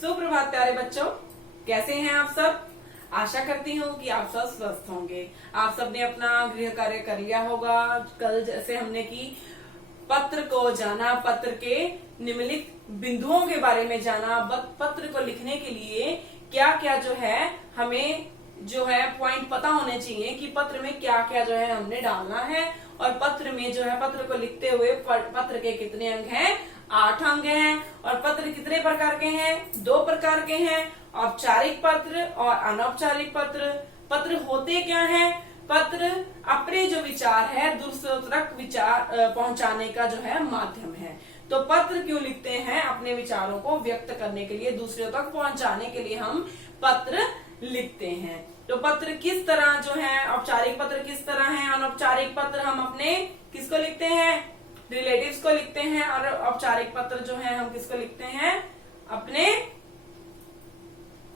सुप्रभात प्यारे बच्चों, कैसे हैं आप सब। आशा करती हूँ कि आप सब स्वस्थ होंगे। आप सबने अपना गृह कार्य कर लिया होगा। कल जैसे हमने की पत्र को जाना, पत्र के निम्नलिखित बिंदुओं के बारे में जाना, पत्र को लिखने के लिए क्या क्या जो है हमें जो है पॉइंट पता होने चाहिए कि पत्र में क्या क्या जो है हमने डालना है, और पत्र में जो है पत्र को लिखते हुए पत्र के कितने अंग हैं, 8 अंग हैं। और पत्र कितने प्रकार के हैं, 2 प्रकार के हैं, औपचारिक पत्र और अनौपचारिक पत्र। पत्र होते क्या हैं, पत्र अपने जो विचार है दूसरों तक विचार पहुंचाने का जो है माध्यम है। तो पत्र क्यों लिखते हैं, अपने विचारों को व्यक्त करने के लिए, दूसरों तक पहुंचाने के लिए हम पत्र लिखते हैं। तो पत्र किस तरह जो है, औपचारिक पत्र किस तरह है, अनौपचारिक पत्र हम अपने किसको लिखते हैं, रिलेटिव्स को लिखते हैं, और औपचारिक पत्र जो है हम किसको लिखते हैं, अपने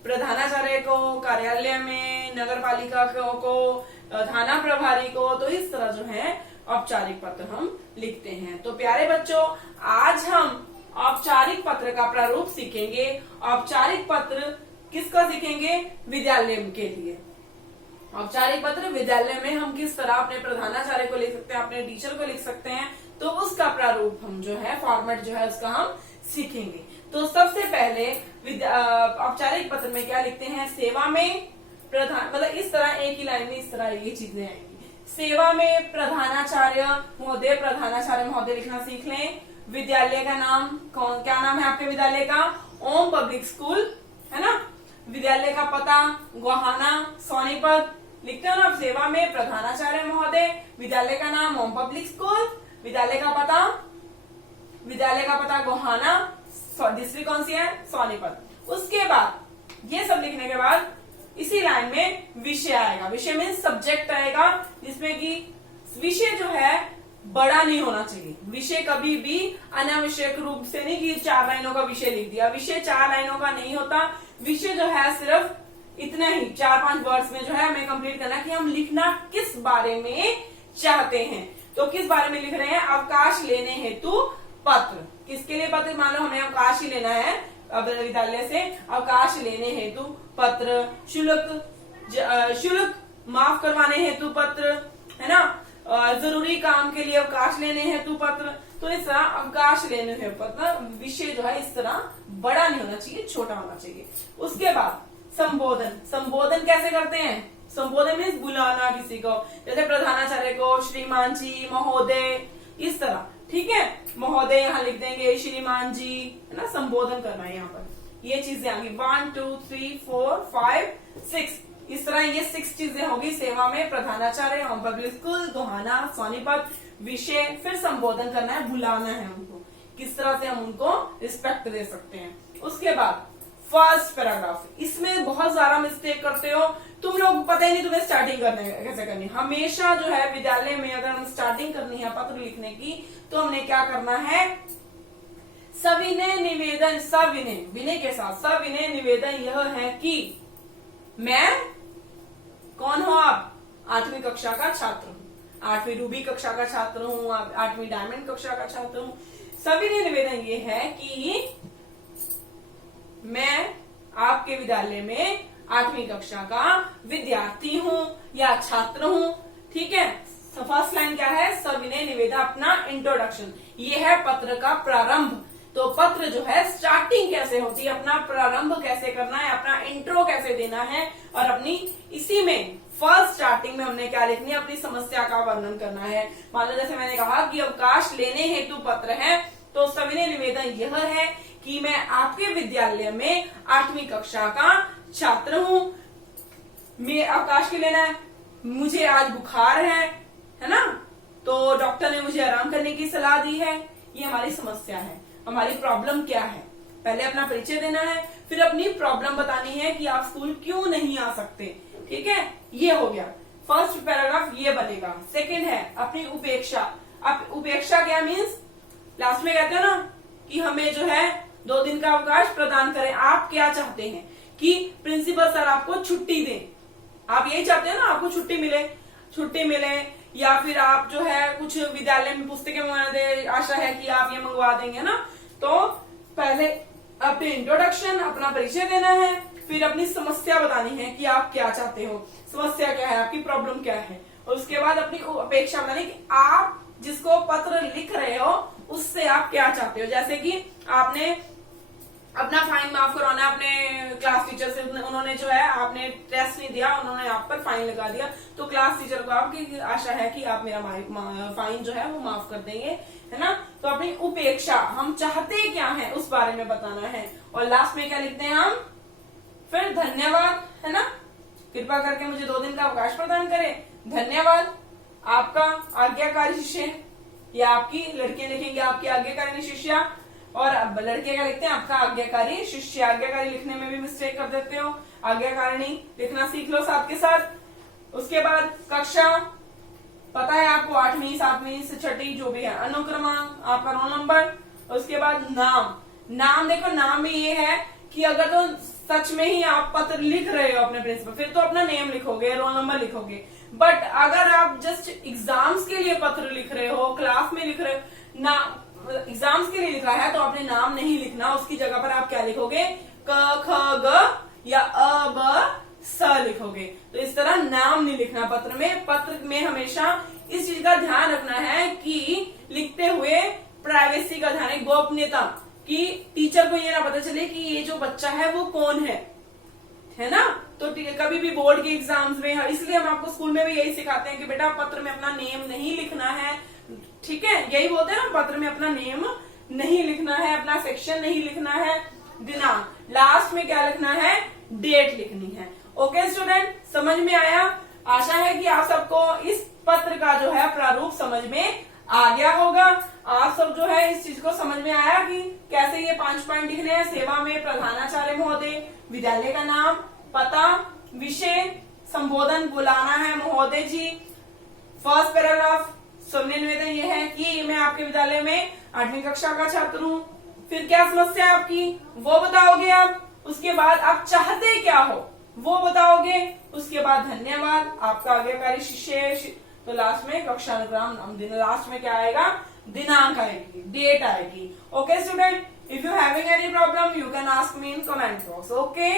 प्रधानाचार्य को, कार्यालय में, नगर पालिका को, थाना प्रभारी को। तो इस तरह जो है औपचारिक पत्र हम लिखते हैं। तो प्यारे बच्चों, आज हम औपचारिक पत्र का प्रारूप सीखेंगे। औपचारिक पत्र किसका सीखेंगे, विद्यालय के लिए। औपचारिक पत्र विद्यालय में हम किस तरह अपने प्रधानाचार्य को लिख सकते हैं, अपने टीचर को लिख सकते हैं, तो उसका प्रारूप हम जो है, फॉर्मेट जो है उसका हम सीखेंगे। तो सबसे पहले औपचारिक पत्र में क्या लिखते हैं, सेवा में प्रधान, मतलब इस तरह एक ही लाइन में इस तरह ये चीजें आएंगी। सेवा में प्रधानाचार्य महोदय, प्रधानाचार्य महोदय लिखना सीख लें। विद्यालय का नाम, क्या नाम है आपके विद्यालय का, ओम पब्लिक स्कूल, है ना। विद्यालय का पता गोहाना सोनीपत, लिखते हो ना। सेवा में प्रधानाचार्य महोदय, विद्यालय का नाम ओम पब्लिक स्कूल, विद्यालय का पता गोहाना, डिस्ट्रिक्ट कौन सी है, सोनीपत। उसके बाद ये सब लिखने के बाद इसी लाइन में विषय आएगा। विषय में सब्जेक्ट आएगा, जिसमें कि विषय जो है बड़ा नहीं होना चाहिए। विषय कभी भी अनावश्यक रूप से नहीं कि 4 लाइनों का विषय लिख दिया। विषय 4 लाइनों का नहीं होता। विषय जो है सिर्फ इतना ही 4-5 वर्ड्स में जो है हमें कंप्लीट करना कि हम लिखना किस बारे में चाहते हैं। तो किस बारे में लिख रहे हैं, अवकाश लेने हेतु पत्र। किसके लिए पत्र, मान लो हमें अवकाश ही लेना है विद्यालय से, अवकाश लेने हेतु पत्र, शुल्क माफ करवाने हेतु पत्र, है ना, जरूरी काम के लिए अवकाश लेने हेतु पत्र। तो इस तरह अवकाश लेने हेतु पत्र, विषय जो है इस तरह बड़ा नहीं होना चाहिए, छोटा होना चाहिए। उसके बाद संबोधन। संबोधन कैसे करते हैं, संबोधन मीन्स बुलाना किसी को, जैसे प्रधानाचार्य को श्रीमान जी, महोदय, इस तरह, ठीक है। महोदय यहाँ लिख देंगे, श्रीमान जी, है ना, संबोधन करना है यहाँ पर। ये चीजें आगे 1 2 3 4 5 6, इस तरह ये 6 चीजें होगी। सेवा में प्रधानाचार्य, home public school, Gohana, Sonipat, विषय, फिर संबोधन करना है, बुलाना है उनको, किस तरह से हम उनको रिस्पेक्ट दे सकते हैं। उसके बाद फर्स्ट पैराग्राफ, इसमें बहुत ज्यादा मिस्टेक करते हो तुम लोग, पता ही नहीं तुम्हें स्टार्टिंग कैसे करनी। हमेशा जो है विद्यालय में अगर हम स्टार्टिंग करनी है पत्र लिखने की, तो हमने क्या करना है, सविनय निवेदन, सविनय, विनय के साथ सविनय निवेदन यह है कि मैं, कौन हो आप, 8वीं कक्षा का छात्र हूँ, 8वीं रूबी कक्षा का छात्र हूँ, 8वीं डायमंड कक्षा का छात्र हूँ। सविनय निवेदन ये है कि मैं आपके विद्यालय में 8वीं कक्षा का विद्यार्थी हूँ या छात्र हूँ, ठीक है। फर्स्ट लाइन क्या है, सविनय निवेदन, अपना इंट्रोडक्शन, ये है पत्र का प्रारंभ। तो पत्र जो है स्टार्टिंग कैसे होती है, अपना प्रारंभ कैसे करना है, अपना इंट्रो कैसे देना है, और अपनी इसी में फर्स्ट स्टार्टिंग में हमने क्या लिखनी है, अपनी समस्या का वर्णन करना है। मान लो जैसे मैंने कहा कि अवकाश लेने हेतु पत्र है, तो सविनय निवेदन यह है कि मैं आपके विद्यालय में 8वीं कक्षा का छात्र हूँ, मैं अवकाश क्यों लेना है, मुझे आज बुखार है ना, तो डॉक्टर ने मुझे आराम करने की सलाह दी है। ये हमारी समस्या है, हमारी प्रॉब्लम क्या है। पहले अपना परिचय देना है, फिर अपनी प्रॉब्लम बतानी है कि आप स्कूल क्यों नहीं आ सकते, ठीक है। ये हो गया फर्स्ट पैराग्राफ, ये बनेगा। सेकंड है अपनी उपेक्षा। अब उपेक्षा क्या मीन्स, लास्ट में कहते हो ना कि हमें जो है 2 दिन का अवकाश प्रदान करें। आप क्या चाहते हैं कि प्रिंसिपल सर आपको छुट्टी दें, आप यही चाहते हैं ना, आपको छुट्टी मिले, या फिर आप जो है कुछ विद्यालय में पुस्तकें मंगवा दे, आशा है कि आप ये मंगवा देंगे ना। तो पहले अपने इंट्रोडक्शन, अपना परिचय देना है, फिर अपनी समस्या बतानी है कि आप क्या चाहते हो, समस्या क्या है, आपकी प्रॉब्लम क्या है, और उसके बाद अपनी अपेक्षा बतानी कि आप जिसको पत्र लिख रहे हो उससे आप क्या चाहते हो। जैसे कि आपने अपना फाइन माफ करवाना अपने क्लास टीचर से, उन्होंने जो है आपने टेस्ट नहीं दिया, उन्होंने आप पर फाइन लगा दिया, तो क्लास टीचर को आपकी आशा है कि आप मेरा फाइन जो है वो माफ कर देंगे, है ना। तो अपनी उपेक्षा, हम चाहते क्या है उस बारे में बताना है। और लास्ट में क्या लिखते हैं हम, फिर धन्यवाद, है ना, कृपा करके मुझे 2 दिन का अवकाश प्रदान करें, धन्यवाद, आपका आज्ञाकारी शिष्य, या आपकी लड़कियां लिखेंगे आपकी आज्ञाकारी शिष्या, और अब लड़के क्या लिखते हैं, आपका आज्ञाकारी शिष्य। आज्ञाकारी लिखने में भी मिस्टेक कर देते हो, आज्ञाकारिणी लिखना सीख लो साथ के साथ। उसके बाद कक्षा, पता है आपको 8वीं 7वीं से 6ठी जो भी है, अनुक्रमांक, आपका रोल नंबर। उसके बाद नाम, नाम देखो नाम में ये है कि अगर तो सच में ही आप पत्र लिख रहे हो अपने प्रिंसिपल, फिर तो अपना नेम लिखोगे, रोल नंबर लिखोगे। बट अगर आप जस्ट एग्जाम्स के लिए पत्र लिख रहे हो, क्लास में लिख रहे हो ना, एग्जाम्स के लिए लिखा है तो अपने नाम नहीं लिखना, उसकी जगह पर आप क्या लिखोगे, क ख ग या अ ब स लिखोगे। तो इस तरह नाम नहीं लिखना पत्र में। पत्र में हमेशा इस चीज का ध्यान रखना है कि लिखते हुए प्राइवेसी का ध्यान है, गोपनीयता, कि टीचर को ये ना पता चले कि ये जो बच्चा है वो कौन है ना। तो कभी भी बोर्ड के एग्जाम्स में, इसलिए हम आपको स्कूल में भी यही सिखाते हैं कि बेटा पत्र में अपना नेम नहीं लिखना है, ठीक है, यही बोलते हैं ना, पत्र में अपना नेम नहीं लिखना है, अपना सेक्शन नहीं लिखना है, दिनांक, लास्ट में क्या लिखना है, डेट लिखनी है। ओके स्टूडेंट, समझ में आया? आशा है कि आप सबको इस पत्र का जो है प्रारूप समझ में आ गया होगा। आप सब जो है इस चीज को समझ में आया कि कैसे ये 5 पॉइंट लिखने हैं। सेवा में प्रधानाचार्य महोदय, विद्यालय का नाम, पता, विषय, संबोधन बुलाना है महोदय जी। फर्स्ट पैराग्राफ, सबने निवेदन ये है कि मैं आपके विद्यालय में 8वीं कक्षा का छात्र हूँ। फिर क्या समस्या है आपकी वो बताओगे आप, उसके बाद आप चाहते क्या हो वो बताओगे, उसके बाद धन्यवाद, आपका आज्ञाकारी शिष्य, तो लास्ट में कक्षा अनुक्रम, लास्ट में क्या आएगा, दिनांक आएगी, डेट आएगी। Okay student, if you having any problem you can ask me in comment box. Okay.